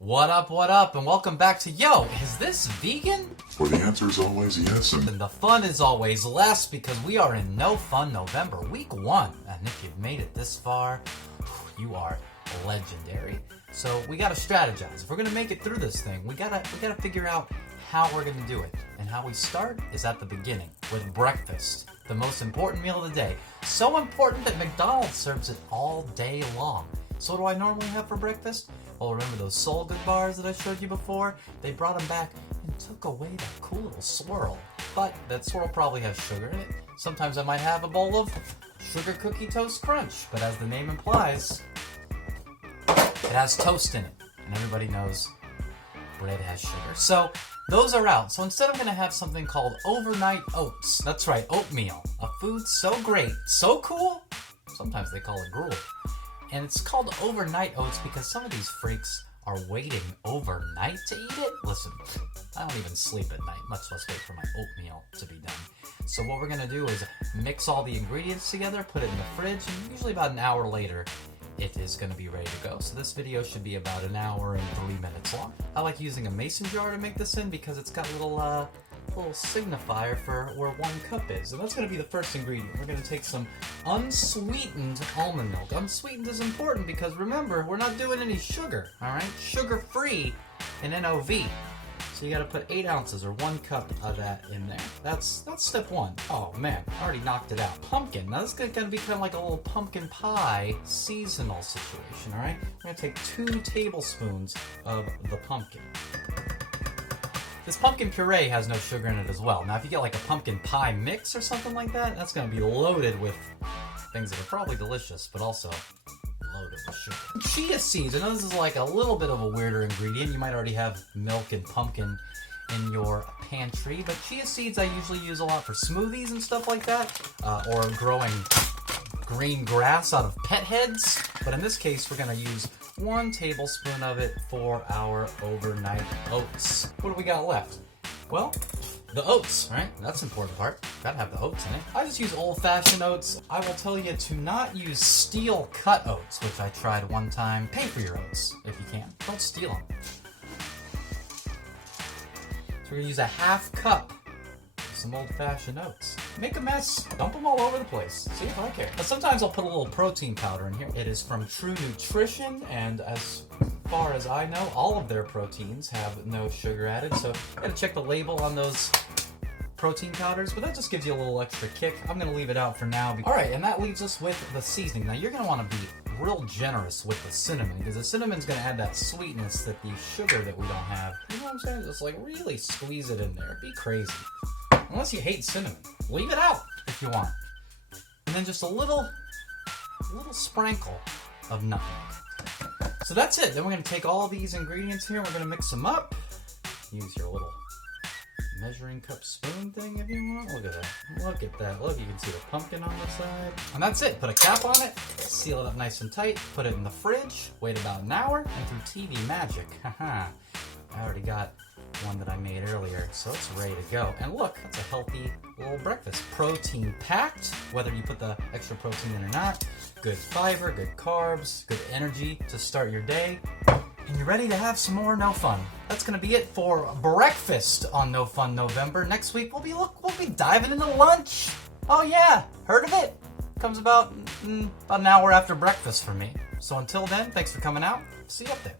What up, and welcome back to Yo, is this vegan? Well, the answer is always yes, and And the fun is always less because we are in No Fun November, week 1. And if you've made it this far, you are legendary. So we gotta strategize. If we're gonna make it through this thing, we gotta figure out how we're gonna do it. And how we start is at the beginning, with breakfast, the most important meal of the day. So important that McDonald's serves it all day long. So what do I normally have for breakfast? Well, remember those Soul Good bars that I showed you before? They brought them back and took away that cool little swirl. But that swirl probably has sugar in it. Sometimes I might have a bowl of Sugar Cookie Toast Crunch. But as the name implies, it has toast in it. And everybody knows bread has sugar. So those are out. So instead I'm going to have something called overnight oats. That's right, oatmeal. A food so great, so cool, sometimes they call it gruel. And it's called overnight oats because some of these freaks are waiting overnight to eat it. Listen, I don't even sleep at night, much less wait for my oatmeal to be done. So what we're going to do is mix all the ingredients together, put it in the fridge, and usually about an hour later, it is going to be ready to go. So this video should be about an hour and 3 minutes long. I like using a mason jar to make this in because it's got a little signifier for where 1 cup is. And that's going to be the first ingredient. We're going to take some unsweetened almond milk. Unsweetened is important because remember, we're not doing any sugar, all right? Sugar-free in NOV. So you got to put 8 ounces or 1 cup of that in there. That's step 1. Oh man, I already knocked it out. Pumpkin. Now this is going to be kind of like a little pumpkin pie seasonal situation, all right? We're going to take 2 tablespoons of the pumpkin. This pumpkin puree has no sugar in it as well. Now if you get like a pumpkin pie mix or something like that, that's going to be loaded with things that are probably delicious, but also loaded with sugar. Chia seeds. I know this is like a little bit of a weirder ingredient. You might already have milk and pumpkin in your pantry, but chia seeds I usually use a lot for smoothies and stuff like that, or growing green grass out of pet heads. But in this case, we're going to use 1 tablespoon of it for our overnight oats. What do we got left? Well, the oats, right? That's the important part. Gotta have the oats in it. I just use old-fashioned oats. I will tell you to not use steel-cut oats, which I tried one time. Pay for your oats if you can. Don't steal them. So we're gonna use a 1/2 cup of some old-fashioned oats. Make a mess, dump them all over the place. See if I care. But sometimes I'll put a little protein powder in here. It is from True Nutrition, and as far as I know, all of their proteins have no sugar added. So you gotta check the label on those protein powders, but that just gives you a little extra kick. I'm gonna leave it out for now. All right, and that leaves us with the seasoning. Now you're gonna wanna be real generous with the cinnamon because the cinnamon's gonna add that sweetness that the sugar that we don't have. You know what I'm saying? Just like really squeeze it in there. Be crazy. Unless you hate cinnamon, leave it out if you want. And then just a little sprinkle of nutmeg. So that's it. Then we're going to take all these ingredients here and we're going to mix them up. Use your little measuring cup spoon thing if you want. Look at that. Look at that. Look, you can see the pumpkin on the side. And that's it. Put a cap on it, seal it up nice and tight, put it in the fridge, wait about an hour, and through TV magic, haha, I already got one that I made earlier, so it's ready to go. And look, that's a healthy little breakfast. Protein packed, whether you put the extra protein in or not. Good fiber, good carbs, good energy to start your day. And you're ready to have some more No Fun. That's gonna be it for breakfast on No Fun November. Next week we'll be diving into lunch. Oh yeah, heard of it? Comes about an hour after breakfast for me. So until then, thanks for coming out. See you up there.